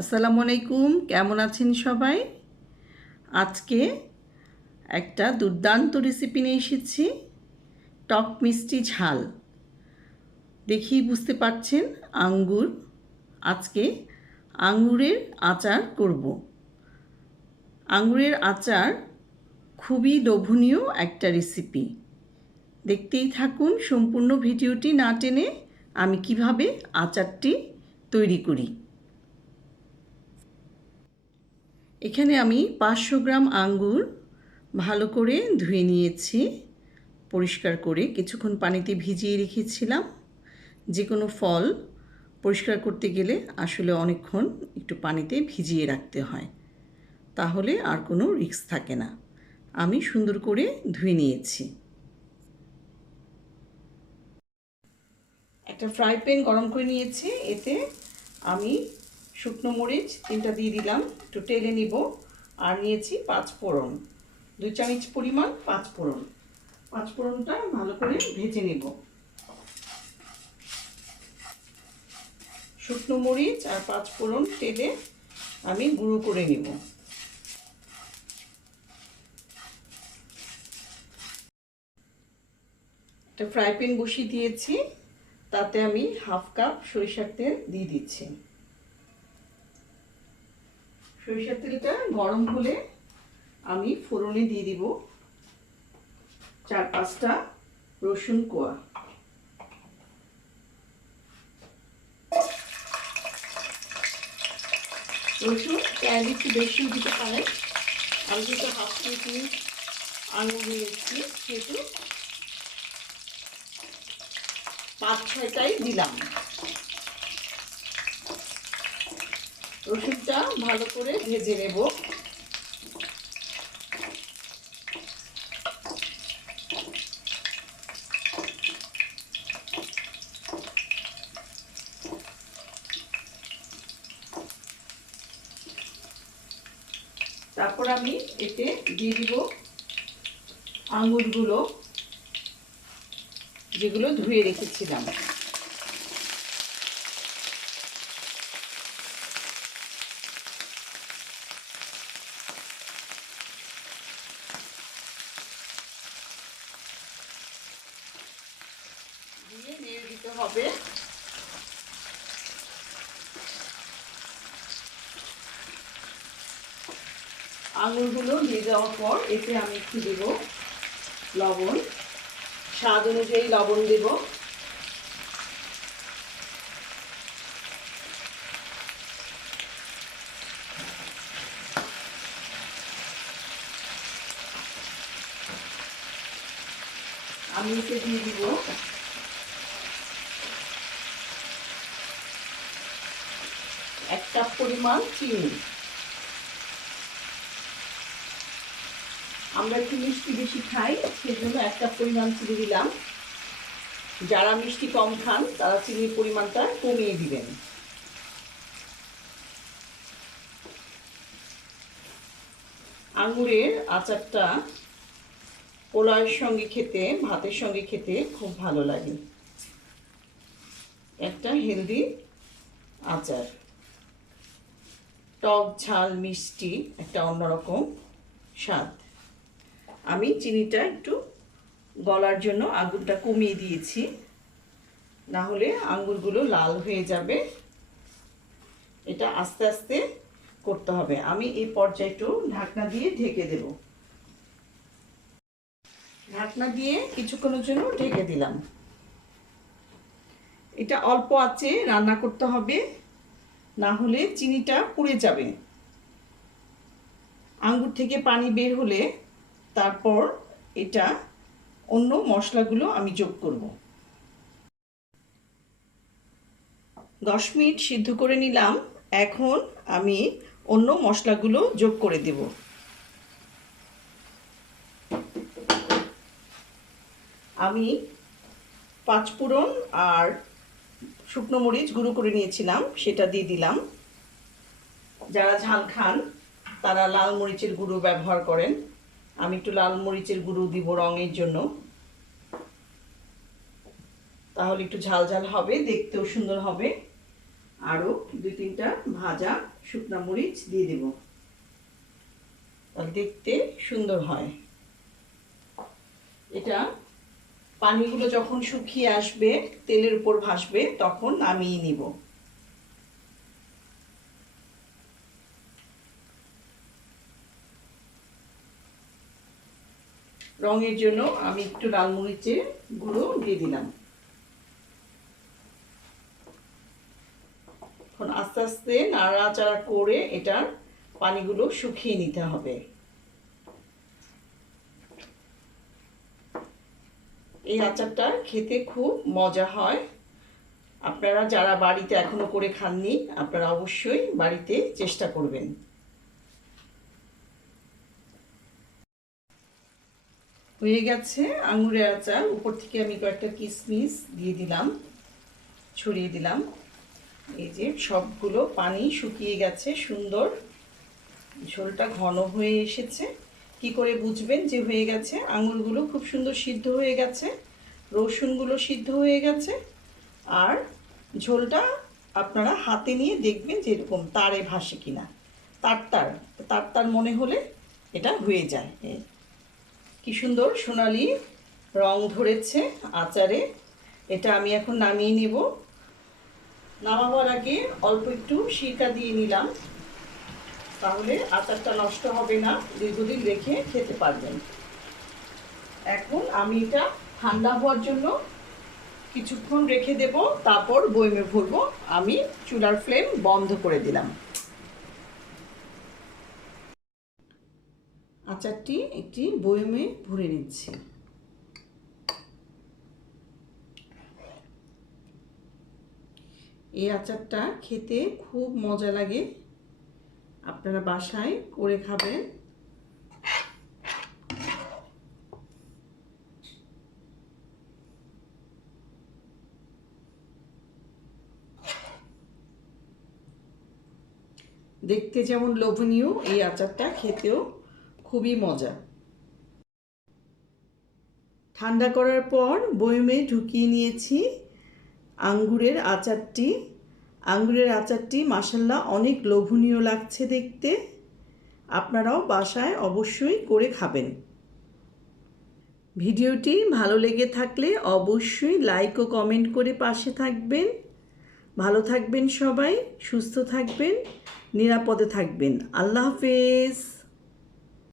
আসসালামু আলাইকুম, কেমন আছেন সবাই? আজকে একটা দুর্দান্ত রেসিপি নিয়ে এসেছি, টক মিষ্টি ঝাল। দেখেই বুঝতে পারছেন আঙ্গুর। আজকে আঙ্গুরের আচার করব। আঙ্গুরের আচার খুবই লোভনীয় একটা রেসিপি। দেখতেই থাকুন সম্পূর্ণ ভিডিওটি না টেনে আমি কিভাবে আচারটি তৈরি করি। এখানে আমি 500 গ্রাম আঙ্গুর ভালো করে ধুয়ে নিয়েছি, পরিষ্কার করে কিছুক্ষণ পানিতে ভিজিয়ে রেখেছিলাম। যে কোনো ফল পরিষ্কার করতে গেলে আসলে অনেকক্ষণ একটু পানিতে ভিজিয়ে রাখতে হয়, তাহলে আর কোনো রিস্ক থাকে না। আমি সুন্দর করে ধুয়ে নিয়েছি। একটা ফ্রাই প্যান গরম করে নিয়েছি, এতে আমি শুকনো মরিচ 3টা দিয়ে দিলাম, একটু টেলে নিব। আর নিয়েছি 5 ফোড়ন, 2 চামচ পরিমাণ 5 ফোড়ন। 5 ফোড়নটা ভালো করে ভেজে নেব। শুকনো মরিচ আর 5 ফোড়ন তেলে আমি গুঁড়ো করে নেব। একটা ফ্রাই প্যান বসিয়ে দিয়েছি, তাতে আমি হাফ কাপ সরিষার তেল দিয়ে দিচ্ছি। সরিষার তেলটা গরম হলে আমি ফোড়নে দিয়ে দিব 4-5টা রসুন কোয়া। রসুন চাইলে একটু বেশিও দিতে পারে। আমি যেহেতু হাফ কেজি আঙুর নিয়েছি সেহেতু 5-6টাই দিলাম। রসুনটা ভালো করে ভেজে নেব। তারপর আমি এতে দিয়ে দিব আঙুরগুলো, যেগুলো ধুয়ে রেখেছিলাম। দিয়ে নেড়ে দিতে হবে। আঙুরগুলো দিয়ে যাওয়ার পর এতে আমি একটু দেব লবণ, স্বাদ অনুযায়ী লবণ দেব। আমি এতে দিয়ে দিব 1 কাপ পরিমাণ চিনি। আমরা একটু মিষ্টি বেশি খাই, সেজন্য 1 কাপ পরিমাণ চিনি দিলাম। যারা মিষ্টি কম খান তারা চিনির পরিমাণটা কমিয়ে দিবেন। আঙুরের আচারটা পোলাওয়ের সঙ্গে খেতে, ভাতের সঙ্গে খেতে খুব ভালো লাগে। একটা হেলদি আচার, টক ঝাল মিষ্টি, একটা অন্যরকম স্বাদ। আমি চিনিটা একটু গলার জন্য আগুনটা কমিয়ে দিয়েছি, না হলে আঙ্গুরগুলো লাল হয়ে যাবে। এটা আস্তে আস্তে করতে হবে। আমি এই পর্যায়ে একটু ঢাকনা দিয়ে ঢেকে দেব। ঢাকনা দিয়ে কিছুক্ষণের জন্য ঢেকে দিলাম। এটা অল্প আঁচে রান্না করতে হবে, না হলে চিনিটা পুড়ে যাবে। আঙ্গুর থেকে পানি বের হলে তারপর এটা অন্য মশলাগুলো আমি যোগ করব। 10 মিনিট সিদ্ধ করে নিলাম। এখন আমি অন্য মশলাগুলো যোগ করে দেব। আমি 5 ফোড়ন আর শুকনো মরিচ গুঁড়ো করে নিয়েছিলাম, সেটা দিয়ে দিলাম। যারা ঝাল খান তারা লাল মরিচের গুঁড়ো ব্যবহার করেন, আমি একটু লাল মরিচের গুঁড়ো দিব রঙের জন্য, তাহলে একটু ঝাল ঝাল হবে, দেখতেও সুন্দর হবে। আরও 2-3টা ভাজা শুকনা মরিচ দিয়ে দেব, তাহলে দেখতে সুন্দর হয়। এটা পানিগুলো যখন শুকিয়ে আসবে, তেলের উপর ভাসবে, তখন নামিয়ে নিব। রঙের জন্য আমি একটু লাল মরিচের গুঁড়ো দিয়ে দিলাম। এখন আস্তে আস্তে নাড়াচাড়া করে এটার পানিগুলো শুকিয়ে নিতে হবে। এই আচারটা খেতে খুব মজা হয়। আপনারা যারা বাড়িতে এখনো করে খাননি, আপনারা অবশ্যই বাড়িতে চেষ্টা করবেন। হয়ে গেছে আঙুরের আচার। উপর থেকে আমি কয়েকটা কিশমিশ দিয়ে দিলাম, ছড়িয়ে দিলাম। এই যে সবগুলো পানি শুকিয়ে গেছে, সুন্দর ঝোলটা ঘন হয়ে এসেছে। কি করে বুঝবেন যে হয়ে গেছে? আঙুরগুলো খুব সুন্দর সিদ্ধ হয়ে গেছে, রসুনগুলো সিদ্ধ হয়ে গেছে, আর ঝোলটা আপনারা হাতে নিয়ে দেখবেন যে এরকম তারে ভাসে কিনা। তার মনে হলে এটা হয়ে যায়। কি সুন্দর সোনালি রং ধরেছে আচারে। এটা আমি এখন নামিয়ে নেব। নামাবার আগে অল্প একটু সিরকা দিয়ে নিলাম, তাহলে আচারটা নষ্ট হবে না, দীর্ঘদিন রেখে খেতে পারবেন। এখন আমি এটা ঠান্ডা হওয়ার জন্য কিছুক্ষণ রেখে দেব, তারপর বয়মে ভরবো। আমি চুলার ফ্লেম বন্ধ করে দিলাম। আচারটি একটি বয়মে ভরে নিচ্ছি। এই আচারটা খেতে খুব মজা লাগে, আপনারা বাসায় করে খাবেন। দেখতে যেমন লোভনীয়, এই আচারটা খেতেও খুবই মজা। ঠান্ডা করার পর বয়মে ঢুকিয়ে নিয়েছি আঙ্গুরের আচারটি। আঙ্গুরের আচারটি মাশাআল্লাহ অনেক লোভনীয় লাগছে দেখতে। আপনারাও বাসায় অবশ্যই করে খাবেন। ভিডিওটি ভালো লেগে থাকলে অবশ্যই লাইক ও কমেন্ট করে পাশে থাকবেন। ভালো থাকবেন সবাই, সুস্থ থাকবেন, নিরাপদে থাকবেন। আল্লাহ হাফেজ।